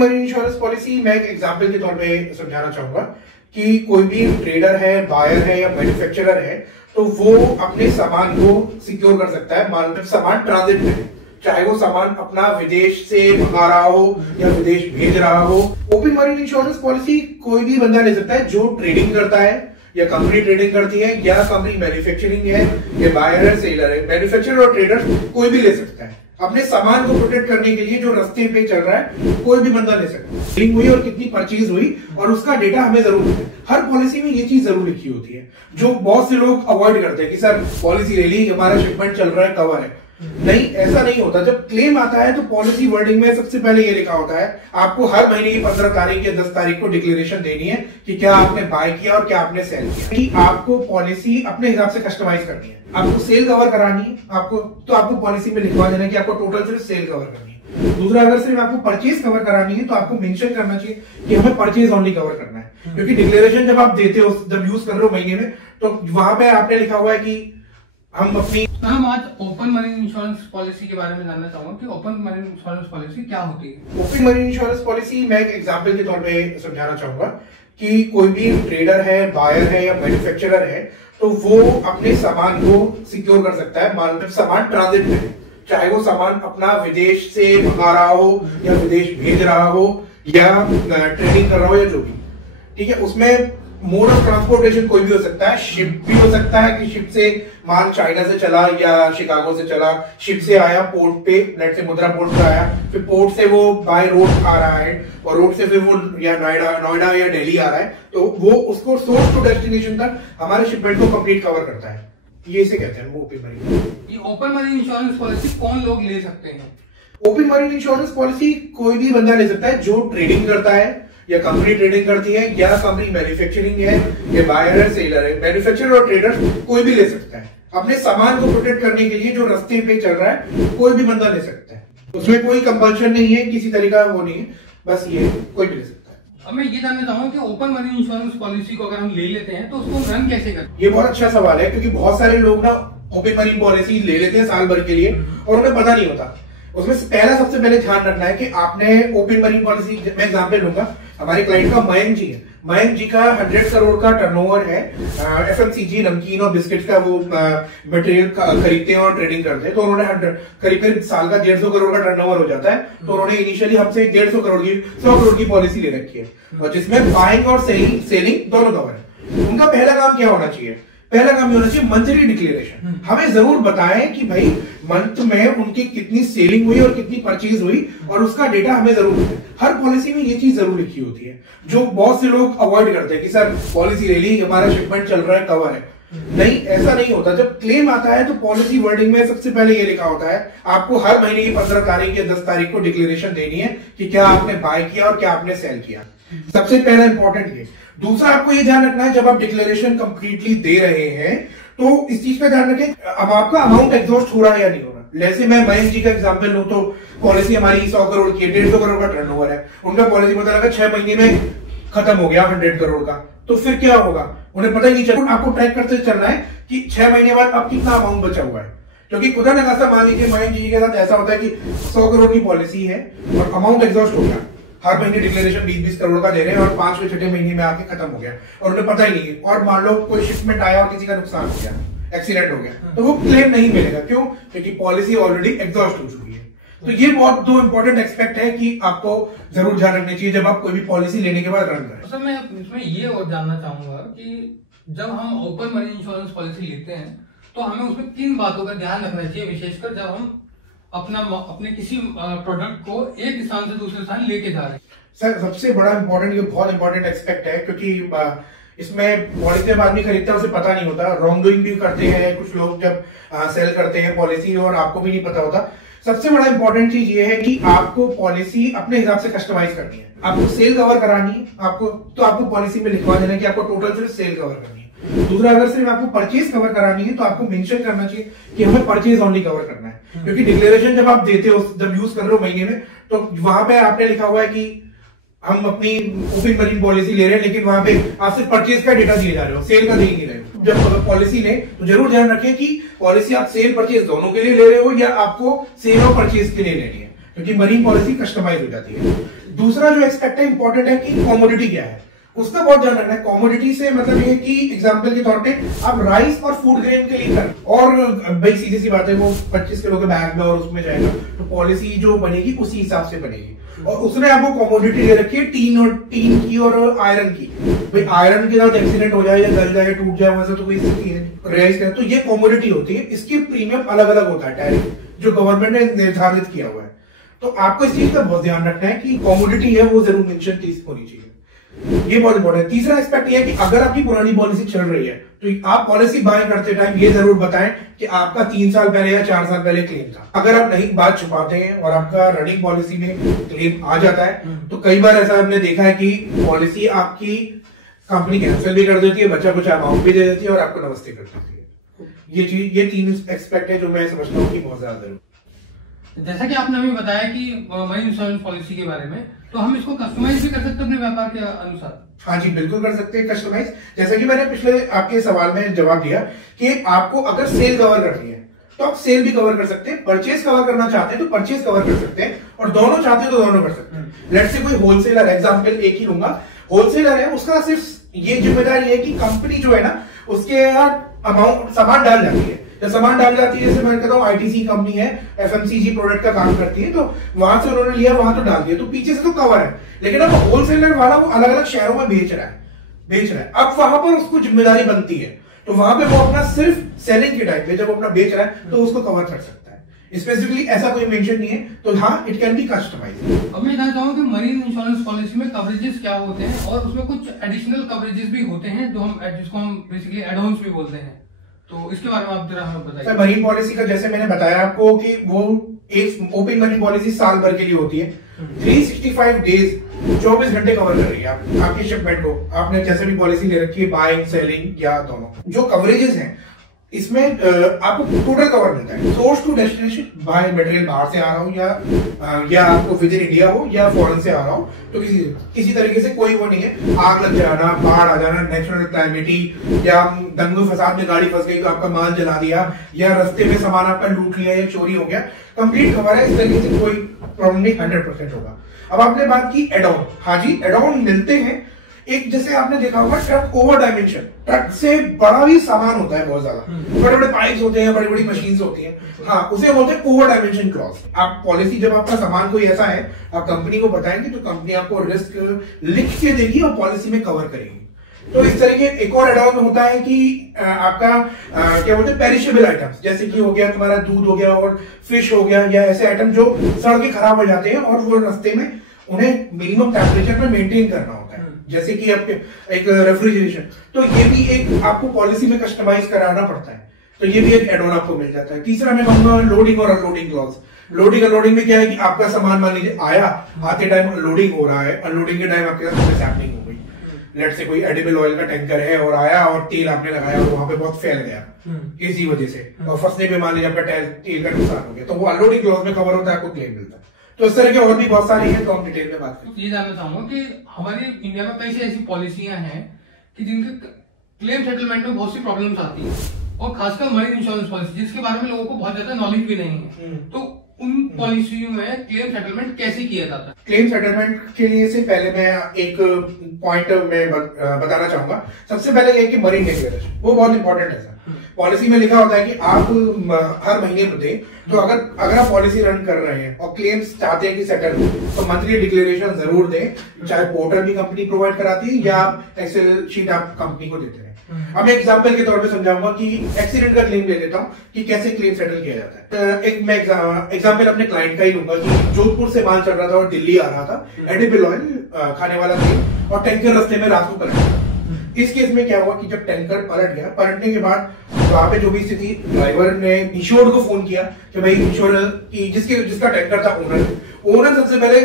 Marine insurance policy मैं एक example के तौर पे समझाना चाहूंगा कि कोई भी ट्रेडर है, बायर है या मैन्युफैक्चरर है तो वो अपने सामान को सिक्योर कर सकता है। मान लो सामान ट्रांजिट में है, चाहे वो सामान अपना विदेश से मंगा रहा हो या विदेश भेज रहा हो। ओपन मरीन इंश्योरेंस पॉलिसी कोई भी बंदा ले सकता है जो ट्रेडिंग करता है या कंपनी ट्रेडिंग करती है या कंपनी मैन्युफैक्चरिंग है या बायर है, सेलर है। मैन्युफैक्चरर और ट्रेडर कोई भी ले सकता है। अपने सामान को प्रोटेक्ट करने के लिए जो रास्ते पे चल रहा है कोई भी बंदा ले सकता है। सेलिंग हुई और कितनी परचेज हुई और उसका डेटा हमें जरूर है। हर पॉलिसी में ये चीज जरूर लिखी होती है जो बहुत से लोग अवॉइड करते हैं कि सर पॉलिसी ले ली, हमारा शिपमेंट चल रहा है, कवर है। नहीं, ऐसा नहीं होता। जब क्लेम आता है तो पॉलिसी वर्डिंग में सबसे पहले ये लिखा होता है आपको हर महीने की 15 तारीख या 10 तारीख को डिक्लेरेशन देनी है कि क्या आपने बाय किया और क्या आपने सेल किया। कि आपको पॉलिसी अपने हिसाब से कस्टमाइज करनी है। आपको सेल कवर करानी है आपको पॉलिसी में लिखवा देना है कि आपको टोटल सिर्फ सेल कवर करनी है। दूसरा, अगर सिर्फ आपको परचेज कवर करानी है तो आपको मेंशन करना चाहिए कि हमें परचेज ओनली कवर करना है। क्योंकि डिक्लेरेशन जब आप देते हो, जब यूज कर रहे हो महीने में, तो वहां पे आपने लिखा हुआ है कि हम अपनी आज ओपन मरीन इंश्योरेंस पॉलिसी के बारे में जानना चाहूंगा कि ओपन मरीन इंश्योरेंस पॉलिसी क्या होती है। ओपन मरीन इंश्योरेंस पॉलिसी मैं एक एग्जांपल के तौर पे समझाना चाहूंगा कि कोई भी ट्रेडर है, बायर है या मैन्युफैक्चरर है तो वो अपने सामान को सिक्योर कर सकता है। मान लो सामान ट्रांजिट में है, चाहे वो सामान अपना विदेश से मंगा रहा हो या विदेश भेज रहा हो या ट्रेडिंग कर रहा हो या जो भी, ठीक है। उसमें मोड ऑफ ट्रांसपोर्टेशन कोई भी हो सकता है। शिप भी हो सकता है कि शिप से माल चाइना से चला या शिकागो से चला, शिप से आया पोर्ट पे, नेट से मुद्रा पोर्ट पे आया, फिर पोर्ट से वो बाय रोड आ रहा है और रोड से फिर वो या नोएडा या दिल्ली आ रहा है, तो वो उसको सोर्स टू डेस्टिनेशन तक हमारे शिपमेंट को कंप्लीट कवर करता है। ये इसे कहते हैं ओपन मरीन। ये ओपन मरीन इंश्योरेंस पॉलिसी कौन लोग ले सकते हैं? ओपन मरीन इंश्योरेंस पॉलिसी कोई भी बंदा ले सकता है जो ट्रेडिंग करता है या कंपनी ट्रेडिंग करती है या कंपनी मैन्युफैक्चरिंग है या बायर है, सेलर है। मैन्युफैक्चरर और ट्रेडर कोई भी ले सकता है। अपने सामान को प्रोटेक्ट करने के लिए जो रास्ते पे चल रहा है कोई भी बंदा ले सकता है। उसमें कोई कंपल्शन नहीं है, किसी तरीका वो नहीं है, बस ये कोई भी ले सकता है। अब मैं ये जानना चाहूंगा कि ओपन मरीन इंश्योरेंस पॉलिसी को अगर हम ले लेते हैं तो उसको रन कैसे करते? ये बहुत अच्छा सवाल है क्योंकि बहुत सारे लोग ना ओपन मरीन पॉलिसी ले लेते हैं साल भर के लिए और उन्हें पता नहीं होता। उसमें सबसे पहले ध्यान रखना है कि आपने ओपन मरीन पॉलिसी, मैं एग्जांपल लूंगा, हमारे क्लाइंट का मयंक जी है। मयंक जी का 100 करोड़ का टर्नओवर है। एफएमसीजी नमकीन और बिस्किट का वो मटेरियल खरीदते हैं और ट्रेडिंग करते हैं। तो उन्होंने करीब साल का 150 करोड़ का टर्नओवर हो जाता है। तो उन्होंने इनिशियली हमसे 150 करोड़ की 100 करोड़ की पॉलिसी ले रखी है और जिसमें बाइंग और सेलिंग दोनों कवर है। उनका पहला काम क्या होना चाहिए? पहला काम ये होना चाहिए मंथली डिक्लेरेशन। हमें जरूर बताएं कि भाई मंथ में उनकी कितनी सेलिंग हुई और कितनी परचेज हुई और उसका डेटा हमें जरूर है। हर पॉलिसी में ये चीज जरूर लिखी होती है जो बहुत से लोग अवॉइड करते हैं कि सर पॉलिसी ले ली, हमारा शिपमेंट चल रहा है, कवर है। नहीं, ऐसा नहीं होता। जब क्लेम आता है तो पॉलिसी वर्डिंग में सबसे पहले ये लिखा होता है आपको हर महीने की 15 तारीख या 10 तारीख को डिक्लेरेशन देनी है कि क्या आपने बाय किया और क्या आपने सेल किया। सबसे पहला इंपॉर्टेंट ये। दूसरा, आपको ये ध्यान रखना है जब आप डिक्लेरेशन कंप्लीटली दे रहे हैं तो इस चीज का ध्यान रखें अब आपका अमाउंट एग्जॉस्ट हो रहा है या नहीं हो रहा। जैसे मैं मयंक जी का एग्जांपल लूं तो पॉलिसी हमारी 100 करोड़ की, 150 करोड़ का टर्नओवर है। उनका पॉलिसी पता लगा 6 महीने में खत्म हो गया 100 करोड़ का, तो फिर क्या होगा? उन्हें पता ही नहीं चला। आपको ट्रैक करते चलना है कि 6 महीने बाद अब कितना अमाउंट बचा हुआ है। क्योंकि खुदा न खासा मान लीजिए मयंक जी के साथ ऐसा होता है कि 100 करोड़ की पॉलिसी है और अमाउंट एग्जॉस्ट हो गया, हर महीने डिक्लेरेशन 20-20 करोड़ का दे रहे हैं और 5वें 6वें महीने में आके खत्म हो गया और उन्हें पता ही नहीं है। और मान लो कोई शिपमेंट आया और किसी का नुकसान हो गया, एक्सीडेंट हो गया, तो वो क्लेम नहीं मिलेगा। क्यों? क्योंकि पॉलिसी ऑलरेडी एग्जॉस्ट हो चुकी है। तो ये बहुत दो इंपॉर्टेंट एस्पेक्ट है कि आपको जरूर ध्यान रखने चाहिए जब आप कोई भी पॉलिसी लेने के बाद रन करें। सर, मैं इसमें ये और जानना चाहूंगा कि जब हम ओपन मरीन इंश्योरेंस पॉलिसी लेते हैं तो हमें उसमें 3 बातों का ध्यान रखना चाहिए, विशेषकर जब हम अपने किसी प्रोडक्ट को एक स्थान से दूसरे स्थान लेके जा रहे हैं। सर, सबसे बड़ा इंपॉर्टेंट, ये बहुत इंपॉर्टेंट एस्पेक्ट है क्योंकि इसमें पॉलिसी जब आदमी खरीदता है उसे पता नहीं होता। रॉन्ग डूइंग भी करते हैं कुछ लोग जब सेल करते हैं पॉलिसी और आपको भी नहीं पता होता। सबसे बड़ा इंपॉर्टेंट चीज ये है कि आपको पॉलिसी अपने हिसाब से कस्टमाइज करनी है। आपको सेल कवर करानी है आपको पॉलिसी में लिखवा देना है कि आपको टोटल सिर्फ सेल कवर करनी है। दूसरा, अगर सिर्फ आपको परचेज कवर करानी है तो आपको मेंशन करना चाहिए कि हमें परचेज ओनली कवर करना है। क्योंकि डिक्लेरेशन जब आप देते हो, जब यूज कर रहे हो महीने में, तो वहां पे आपने लिखा हुआ है कि हम अपनी ओपन मरीन पॉलिसी ले रहे हैं लेकिन वहां पे आप सिर्फ परचेज का डेटा दिए जा रहे हो, सेल का दे नहीं रहे हो। जब पॉलिसी लें तो जरूर ध्यान रखें कि पॉलिसी आप सेल परचेज दोनों के लिए ले रहे हो या आपको सेल और परचेज के लिए लेनी है, क्योंकि मरीन पॉलिसी कस्टमाइज हो जाती है। दूसरा जो एक्सपेक्ट है इंपॉर्टेंट है कि कमोडिटी क्या है, उसका बहुत ध्यान रखना है। कमोडिटी से मतलब ये कि एग्जांपल के तौर पे आप राइस और फूड ग्रेन के लिए कर, और भाई सीधी सी बात है वो 25 किलो के बैग में और उसमें जाएगा तो पॉलिसी जो बनेगी उसी हिसाब से बनेगी। और उसने आपको कमोडिटी दे रखी है टीन की और आयरन की। भाई आयरन के साथ एक्सीडेंट हो जाए या गल जाए टूट जाए वैसे तो कोई स्थिति है रेस करे तो ये कमोडिटी होती है। इसकी प्रीमियम अलग अलग होता है टैरिफ जो गवर्नमेंट ने निर्धारित किया हुआ है। तो आपको इस चीज का बहुत ध्यान रखना है कि कमोडिटी है वो जरूर मेंशन होनी चाहिए, ये बहुत इंपॉर्टेंट है। तीसरा एस्पेक्ट ये है कि अगर आपकी पुरानी पॉलिसी चल रही है तो आप पॉलिसी बाय करते टाइम ये जरूर बताएं कि आपका 3 साल पहले या 4 साल पहले क्लेम था। अगर आप नहीं बात छुपाते हैं और आपका रनिंग पॉलिसी में क्लेम आ जाता है तो कई बार ऐसा हमने देखा है कि पॉलिसी आपकी कंपनी कैंसिल भी कर देती है, बच्चा कुछ अमाउंट भी दे देती है और आपको नमस्ते कर देती है। ये 3 एक्सपेक्ट है जो मैं समझता हूँ कि बहुत ज्यादा जरूर। जैसा कि आपने अभी बताया कि मरीन इंश्योरेंस पॉलिसी के बारे में, तो हम इसको कस्टमाइज भी कर सकते हैं अपने व्यापार के अनुसार। हाँ जी बिल्कुल कर सकते हैं कस्टमाइज। जैसा कि मैंने पिछले आपके सवाल में जवाब दिया कि आपको अगर सेल कवर करनी है तो आप सेल भी कवर कर सकते हैं, परचेज कवर करना चाहते हैं तो परचेज कवर कर सकते हैं, और दोनों चाहते हैं तो दोनों कर सकते हैं। लेट्स से कोई होलसेलर, एग्जांपल एक ही लूंगा, होलसेलर है, उसका सिर्फ ये जिम्मेदारी है कि कंपनी जो है ना उसके अमाउंट सामान डाल जाती है, जब सामान डाल जाती है, जैसे मैं कहता हूँ आईटीसी कंपनी है, एफएमसीजी प्रोडक्ट का काम करती है, तो वहां से उन्होंने लिया वहां तो डाल दिया तो पीछे से तो कवर है। लेकिन अब होलसेलर वाला वो अलग अलग शहरों में बेच रहा है, अब वहां पर उसको जिम्मेदारी बनती है, तो वहां पे वो अपना सिर्फ सेलिंग के टाइम पे जब अपना बेच रहा है तो उसको कवर कर सकता है। स्पेसिफिकली ऐसा कोई मेंशन नहीं है, तो हाँ इट कैन बी कस्टमाइज्ड। अब मैं जानना चाहूंगा कि मरीन इंश्योरेंस पॉलिसी में कवरेजेस क्या होते हैं और उसमें कुछ एडिशनल कवरेजेस भी होते हैं जिसको हम बेसिकली एड ऑन्स भी बोलते हैं, तो इसके बारे में आप जरा हमें बताइए। मरीन पॉलिसी का जैसे मैंने बताया आपको कि वो एक ओपन मरीन पॉलिसी साल भर के लिए होती है, 365 डेज 24 घंटे कवर कर रही है आपकी शिपमेंट को। आपने जैसे भी पॉलिसी ले रखी है बाइंग सेलिंग या दोनों, जो कवरेजेस हैं इसमें आपको टोटल कवर मिलता है, source to destination, by material बाहर से आ रहा हो या आपको विद इन इंडिया हो या फॉरेन से आ रहा हो, तो किसी तरीके से कोई वो नहीं है, आग लग जाना, बाढ़ आ जाना, नेचुरल कैलेमिटी या दंगे फसाद में गाड़ी फंस गई तो आपका माल जला दिया या रास्ते में सामान आपका लूट लिया या चोरी हो गया, कंप्लीट कवर है। इस तरीके से कोई प्रॉब्लम नहीं, 100% होगा। अब आपने बात की एड ऑन, हाँ जी एड ऑन मिलते हैं। एक जैसे आपने देखा होगा ट्रक ओवर डायमेंशन, ट्रक से बड़ा भी सामान होता है, बहुत ज्यादा बड़े बड़े पाइप्स होते हैं, बड़ी बड़ी मशीन्स होती हैं, हाँ उसे बोलते हैं ओवर डायमेंशन क्लॉज। आप पॉलिसी जब आपका सामान कोई ऐसा है आप कंपनी को बताएंगे तो कंपनी आपको रिस्क लिख के देगी और पॉलिसी में कवर करेगी। तो इस तरीके एक और एड ऑन होता है कि आपका क्या बोलते हैं पेरिशेबल आइटम्स, जैसे कि हो गया तुम्हारा दूध हो गया और फिश हो गया या ऐसे आइटम जो सड़ के खराब हो जाते हैं और वो रास्ते में उन्हें मिनिमम टेम्परेचर में मेंटेन करना होता है, जैसे कि आपके एक रेफ्रिजरेशन, तो ये भी एक आपको पॉलिसी में कस्टमाइज कराना पड़ता है, तो ये भी एक एड ऑन आपको मिल जाता है। तीसरा मैं कहूंगा लोडिंग और अनलोडिंग क्लॉज। लोडिंग अनलोडिंग में क्या है कि आपका सामान मान लीजिए आया, आते टाइम अनलोडिंग हो रहा है, अनलोडिंग के टाइम आपके साथ मिसहैपनिंग हो गई, लेट से कोई एडिबल ऑयल का टैंकर है और आया और तेल आपने लगाया और वहां पे बहुत फैल गया किसी वजह से, और फंसने पे मान लीजिए आपका तेल का नुकसान हो गया, तो वो अनलोडिंग क्लॉज में कवर होता है, आपको क्लेम मिलता है। तो इस तरह के और भी बहुत सारे हैं, तो हम डिटेल में बात करें। ये जानना चाहूंगा कि हमारे इंडिया में कई ऐसी पॉलिसियां हैं कि जिनके क्लेम सेटलमेंट में बहुत सी प्रॉब्लम्स आती है, और खासकर मरीन इंश्योरेंस पॉलिसी जिसके बारे में लोगों को बहुत ज्यादा नॉलेज भी नहीं है, तो उन पॉलिसियों में क्लेम सेटलमेंट कैसे किया जाता है? क्लेम सेटलमेंट के लिए से पहले मैं एक पॉइंट में बताना चाहूंगा। सबसे पहले ये कि मरीन डिक्लेरेशन वो बहुत इंपॉर्टेंट है। पॉलिसी में लिखा होता है कि आप हर महीने में दें, तो अगर आप पॉलिसी रन कर रहे हैं और क्लेम्स चाहते हैं कि सेटल हो तो मंथली डिक्लेरेशन जरूर दें, चाहे पोर्टल भी कंपनी प्रोवाइड कराती है या आप एक्सेल शीट आप कंपनी को देते हैं। अब मैं एग्जांपल के तौर पे समझाऊंगा कि एक्सीडेंट का क्लेम ले लेता हूं कि कैसे क्लेम सेटल किया जाता है। एक मैं एग्जांपल अपने क्लाइंट का ही लूंगा कि जोधपुर से माल चल रहा था और दिल्ली आ रहा था, एडिबल ऑयल खाने वाला तेल, और टैंकर रास्ते में रात को पलट गया। इस केस में क्या हुआ कि जब टैंकर पलट गया, पलटने के बाद वहां पे जो भी स्थिति, ड्राइवर ने इंश्योर्ड को फोन किया कि भाई इंश्योर की जिसका टैंकर था ओनर सबसे पहले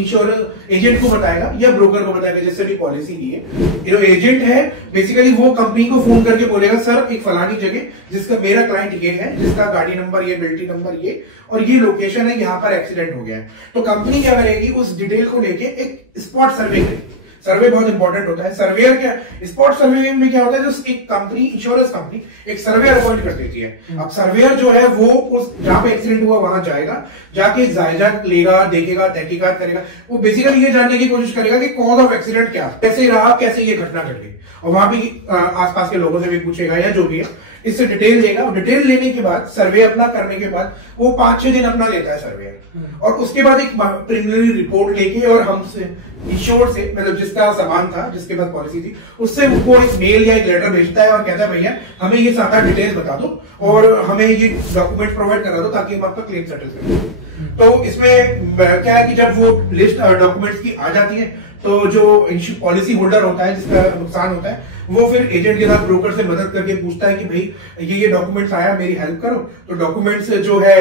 इंश्योर एजेंट को बताएगा या ब्रोकर को बताएगा जिससे भी पॉलिसी ली है। जो एजेंट है बेसिकली वो कंपनी को फोन करके बोलेगा सर एक फलानी जगह जिसका मेरा क्लाइंट ये है, जिसका गाड़ी नंबर ये, बिल्टी नंबर ये और ये लोकेशन है, यहाँ पर एक्सीडेंट हो गया है। तो कंपनी क्या करेगी, उस डिटेल को लेके एक स्पॉट सर्वे करेगी। सर्वे बहुत इंपॉर्टेंट होता है। सर्वेयर क्या, स्पॉट सर्वे में क्या होता है, जो एक कंपनी, इंश्योरेंस कंपनी एक सर्वेयर अपॉइंट कर देती है। अब सर्वेयर जो है वो उस जहां पे एक्सीडेंट हुआ वहां जाएगा, जाके जायजा लेगा, देखेगा, तहकीकात करेगा। वो बेसिकली ये जानने की कोशिश करेगा कि कॉज ऑफ एक्सीडेंट क्या, कैसे रहा, कैसे ये घटना घट गई, और वहां भी आसपास के लोगों से भी पूछेगा या जो भी है, इससे डिटेल लेगा। और डिटेल लेने के बाद सर्वे अपना करने के बाद वो 5-6 दिन अपना लेता है सर्वेयर, और उसके बाद एक प्रिलिमिनरी रिपोर्ट लेके और हमसे इंश्योर्ड से, मतलब जिसका सामान था, जिसके पास पॉलिसी थी, उससे वो एक मेल या एक लेटर भेजता है और कहता है भैया हमें ये 7-8 डिटेल्स बता दो और हमें ये डॉक्यूमेंट प्रोवाइड करा दो ताकि हम आपका क्लेम सेटल करें। तो इसमें क्या है कि जब वो लिस्ट डॉक्यूमेंट्स की आ जाती है तो जो पॉलिसी होल्डर होता है जिसका नुकसान होता है वो फिर एजेंट के साथ ब्रोकर से मदद करके पूछता है कि भाई ये डॉक्यूमेंट्स आया, मेरी हेल्प करो। तो डॉक्यूमेंट्स जो है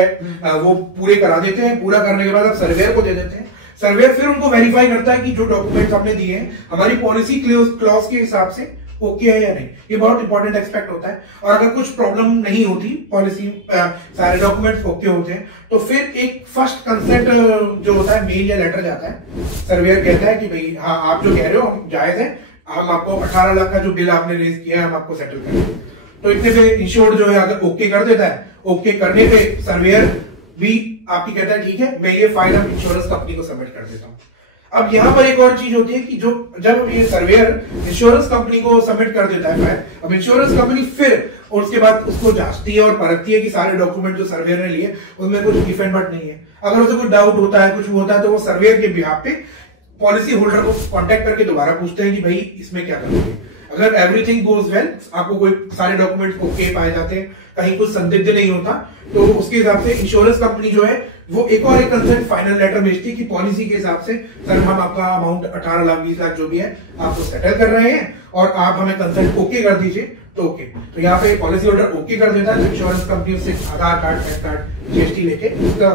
वो पूरे करा देते हैं। पूरा करने के बाद अब सर्वेयर को दे देते हैं। सर्वेयर फिर उनको वेरीफाई करता है कि जो डॉक्यूमेंट्स हमने दिए हैं हमारी पॉलिसी क्लॉज के हिसाब से ओके है या नहीं। ये बहुत इंपॉर्टेंट एक्सपेक्ट होता है। और अगर कुछ प्रॉब्लम नहीं होती, पॉलिसी सारे डॉक्यूमेंट्स ओके होते हैं, तो फिर एक फर्स्ट कंसेंट जो होता है मेल या लेटर जाता है। सर्वेयर कहता है कि भाई हाँ आप जो कह रहे हो जायज है, हम आपको 18 लाख का जो बिल आपने रेज किया है हम आपको सेटल करेंगे। तो इतने पे इंश्योर्ड जो है अगर ओके कर देता है, ओके करने पे सर्वेयर भी आपकी कहता है ठीक है मैं ये फाइल अब इंश्योरेंस कंपनी को सबमिट कर देता हूँ। अब यहां पर एक और चीज होती है कि जो जब ये सर्वेयर इंश्योरेंस कंपनी को सबमिट कर देता है फाइल, अब इंश्योरेंस कंपनी फिर और उसके बाद उसको जांचती है और परखती है कि सारे डॉक्यूमेंट जो सर्वेयर ने लिए उनमें कुछ डिफेक्ट नहीं है। अगर उसे कुछ डाउट होता है, कुछ होता है, तो वो सर्वेयर के बिहाफ पे पॉलिसी होल्डर को कांटेक्ट करके दोबारा पूछते हैं कि भाई इसमें क्या करोगे। अगर एवरीथिंग गोज वेल, आपको कोई सारे डॉक्यूमेंट्स ओके पाए जाते हैं, कहीं कुछ संदिग्ध नहीं होता, तो उसके हिसाब से इंश्योरेंस कंपनी जो है वो एक और एक कंसेंट फाइनल लेटर भेजती है कि पॉलिसी के हिसाब से सर हम आपका अमाउंट 18 लाख 20 लाख जो भी है आपको सेटल कर रहे हैं और आप हमें कंसेंट ओके कर दीजिए। तो ओके, तो यहाँ पे पॉलिसी होल्डर ओके कर देता है, इंश्योरेंस कंपनी उससे आधार कार्ड, पैन कार्ड, जीएसटी लेके उसका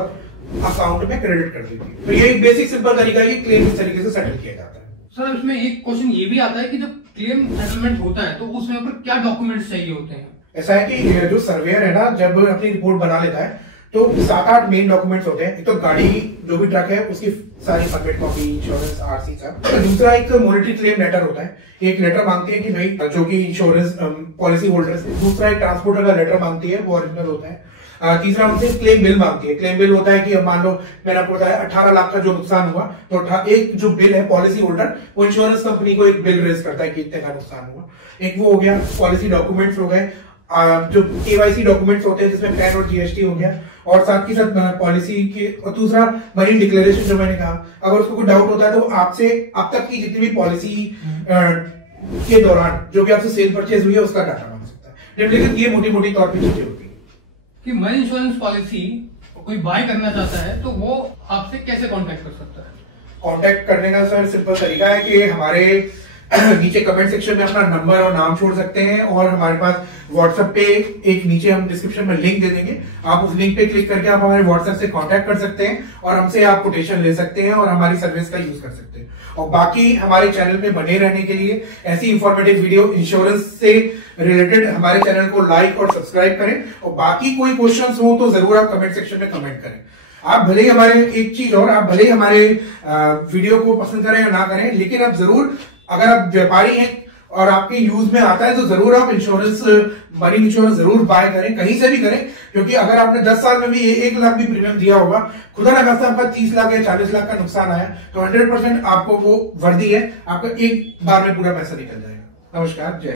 अकाउंट में क्रेडिट कर देती है। तो ये एक बेसिक सिंपल तरीका है कि क्लेम इस तरीके से सेटल किया जाता है। सर इसमें एक क्वेश्चन ये भी आता है कि जब क्लेम सेटलमेंट होता है तो उसमें पर क्या डॉक्यूमेंट्स चाहिए होते हैं? ऐसा है कि जो सर्वेयर है ना, जब अपनी रिपोर्ट बना लेता है तो 7-8 मेन डॉक्यूमेंट्स होते हैं। एक तो गाड़ी जो भी ट्रक है उसकी सारी परमिट कॉपी, इंश्योरेंस, आरसी सब। तो दूसरा एक मॉनिटरी क्लेम लेटर होता है। एक लेटर मांगते हैं कि भाई जो कि इंश्योरेंस पॉलिसी होल्डर से। दूसरा एक ट्रांसपोर्टर का लेटर मांगती है, वो ओरिजिनल होता है। तीसरा उनसे क्लेम बिल मांगती है। क्लेम बिल होता है कि मान लो मैंने आपको बताया 18 लाख का जो नुकसान हुआ, तो एक जो बिल है पॉलिसी होल्डर वो इंश्योरेंस कंपनी को एक बिल रेज करता है कि इतने का नुकसान हुआ। एक वो हो गया, पॉलिसी डॉक्यूमेंट्स हो गए, जो केवाईसी डॉक्यूमेंट्स होते हैं जिसमें पैन और जीएसटी हो गया, और साथ ही साथ पॉलिसी के। और दूसरा मरीन डिक्लेरेशन जो मैंने कहा, अगर उसको कोई डाउट होता है तो आपसे अब तक की जितनी भी पॉलिसी के दौरान जो भी आपसे सेल परचेज हुई है उसका डाटा मांग सकता है। लेकिन ये मोटी मोटी तौर पर चीजें होती है कि मरीन इंश्योरेंस पॉलिसी कोई बाय करना चाहता है तो वो आपसे कैसे कांटेक्ट कर सकता है? कांटेक्ट करने का सर सिंपल तरीका है कि हमारे नीचे कमेंट सेक्शन में अपना नंबर और नाम छोड़ सकते हैं, और हमारे पास व्हाट्सएप पे एक नीचे हम डिस्क्रिप्शन में लिंक दे देंगे। आप उस लिंक पे क्लिक करके आप हमारे व्हाट्सएप से कांटेक्ट कर सकते हैं और हमसे आप कोटेशन ले सकते हैं और हमारी सर्विस का यूज कर सकते हैं। और बाकी हमारे चैनल पे बने रहने के लिए ऐसी इंफॉर्मेटिव वीडियो इंश्योरेंस से रिलेटेड हमारे चैनल को लाइक और सब्सक्राइब करें। और बाकी कोई क्वेश्चंस हो तो जरूर आप कमेंट सेक्शन में कमेंट करें। आप भले ही हमारे एक चीज और, आप भले ही हमारे वीडियो को पसंद करें या ना करें, लेकिन आप जरूर, अगर आप व्यापारी हैं और आपके यूज में आता है तो जरूर आप इंश्योरेंस, मरीन इंश्योरेंस जरूर बाय करें, कहीं से भी करें। क्योंकि अगर आपने 10 साल में भी 1 लाख भी प्रीमियम दिया होगा, खुदा ना खास्ता आपका 30 लाख या 40 लाख का नुकसान आया, तो 100% आपको वो वर्दी है, आपका एक बार में पूरा पैसा निकल जाएगा। नमस्कार, जय।